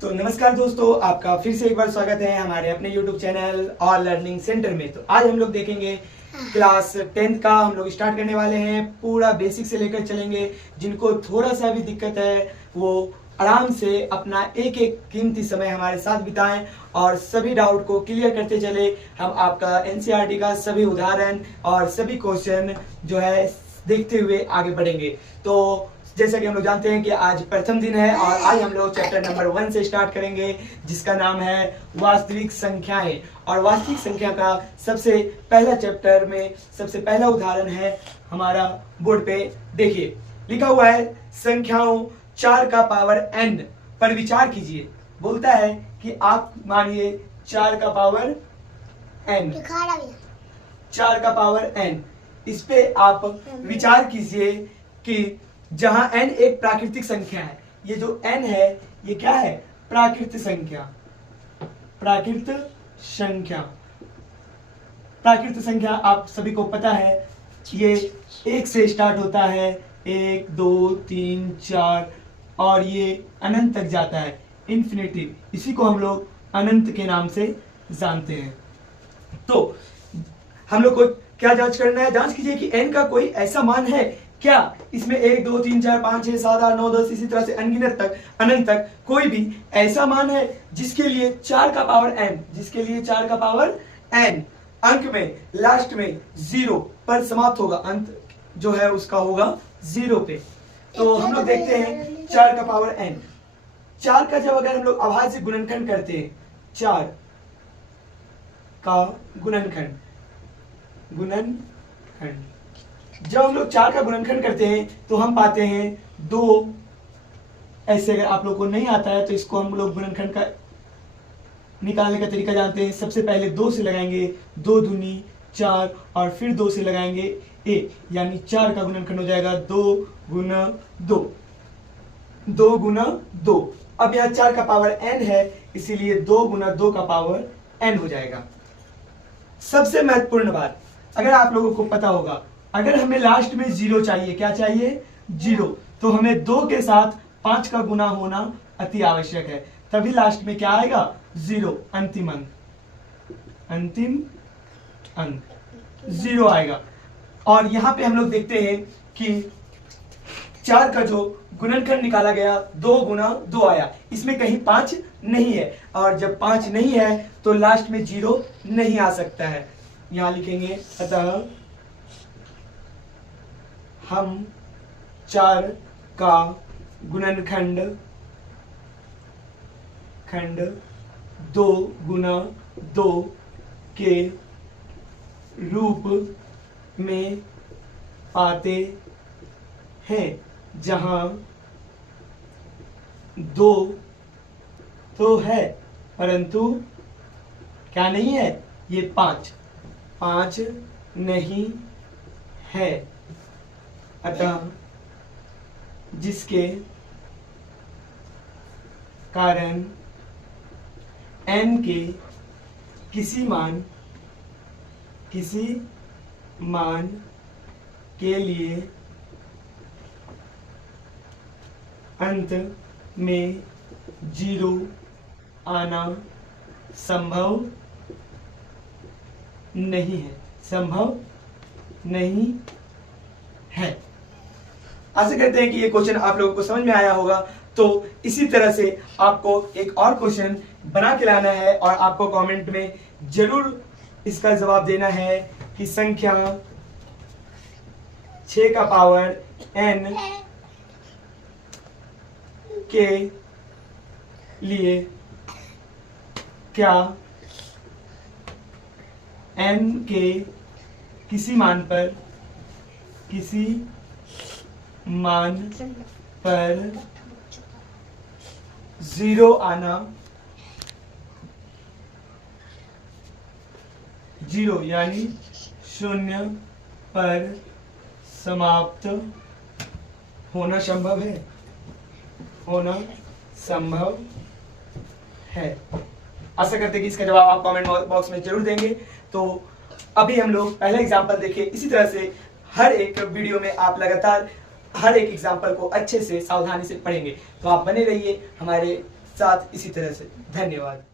तो नमस्कार दोस्तों, आपका फिर से एक बार स्वागत है हमारे अपने YouTube चैनल और लर्निंग सेंटर में। तो आज हम लोग देखेंगे क्लास 10th का हम लोग स्टार्ट करने वाले हैं। पूरा बेसिक से लेकर चलेंगे। जिनको थोड़ा सा भी दिक्कत है वो आराम से अपना एक एक कीमती समय हमारे साथ बिताएं और सभी डाउट को क्लियर करते चले। हम आपका NCERT का सभी उदाहरण और सभी क्वेश्चन जो है देखते हुए आगे बढ़ेंगे। तो जैसा कि हम लोग जानते हैं कि आज प्रथम दिन है और आज हम लोग चैप्टर नंबर 1 से स्टार्ट करेंगे, जिसका नाम है वास्तविक संख्याएं। और वास्तविक संख्या का सबसे पहला चैप्टर में सबसे पहला उदाहरण है हमारा बोर्ड पे। देखिए लिखा हुआ है, संख्याओं 4 का पावर n पर विचार कीजिए। बोलता है कि आप मानिए 4 का पावर n, 4 का पावर n, इस पे आप विचार कीजिए कि जहां n एक प्राकृतिक संख्या है। ये जो n है ये क्या है? प्राकृत संख्या। प्राकृत संख्या, प्राकृत संख्या आप सभी को पता है, ये 1 से स्टार्ट होता है, 1 2 3 4 और ये अनंत तक जाता है, इन्फिनिटी। इसी को हम लोग अनंत के नाम से जानते हैं। तो हम लोग को क्या जांच करना है? जांच कीजिए कि n का कोई ऐसा मान है क्या इसमें 1 2 3 4 5 6 7 8 9 10 इसी तरह से अनगिनत तक अनंत तक कोई भी ऐसा मान है जिसके लिए 4 का पावर n, जिसके लिए 4 का पावर n अंक में लास्ट में 0 पर समाप्त होगा। अंत जो है उसका होगा 0 पे। तो हम लोग देखते हैं 4 का पावर n। 4 का जब अगर हम लोग अभाज्य गुणनखंड करते हैं, 4 का गुणनखंड, जब हम लोग 4 का गुणनखंड करते हैं तो हम पाते हैं 2। ऐसे अगर आप लोग को नहीं आता है तो इसको हम लोग गुणनखंड का निकालने का तरीका जानते हैं। सबसे पहले 2 से लगाएंगे, 2 दूनी 4 और फिर 2 से लगाएंगे 1, यानी 4 का गुणनखंड हो जाएगा 2 गुना 2, 2 गुना 2। अब यहाँ 4 का पावर n है, इसीलिए 2 गुना 2 का पावर n हो जाएगा। सबसे महत्वपूर्ण बात, अगर आप लोगों को पता होगा, अगर हमें लास्ट में 0 चाहिए, क्या चाहिए? 0, तो हमें 2 के साथ 5 का गुना होना अति आवश्यक है, तभी लास्ट में क्या आएगा? 0, अंतिम अंक, अंतिम अंक 0 आएगा। और यहां पे हम लोग देखते हैं कि 4 का जो गुणनखंड निकाला गया 2 गुना 2 आया, इसमें कहीं 5 नहीं है, और जब 5 नहीं है तो लास्ट में 0 नहीं आ सकता है। यहां लिखेंगे, अतः हम 4 का गुणनखंड 2 गुना 2 के रूप में पाते हैं, जहां 2 तो है परंतु क्या नहीं है? ये 5 नहीं है। अतः जिसके कारण n के किसी मान के लिए अंत में 0 आना संभव नहीं है, संभव नहीं है। आशा करते हैं कि ये क्वेश्चन आप लोगों को समझ में आया होगा। तो इसी तरह से आपको एक और क्वेश्चन बना के लाना है और आपको कमेंट में जरूर इसका जवाब देना है कि संख्या 6 का पावर n के लिए क्या n के किसी मान पर 0 आना, 0 यानी 0 पर समाप्त होना संभव है, होना संभव है। आशा करते हैं कि इसका जवाब आप कमेंट बॉक्स में जरूर देंगे। तो अभी हम लोग पहला एग्जाम्पल देखिए। इसी तरह से हर एक वीडियो में आप लगातार हर एक एग्जाम्पल को अच्छे से सावधानी से पढ़ेंगे। तो आप बने रहिए हमारे साथ इसी तरह से। धन्यवाद।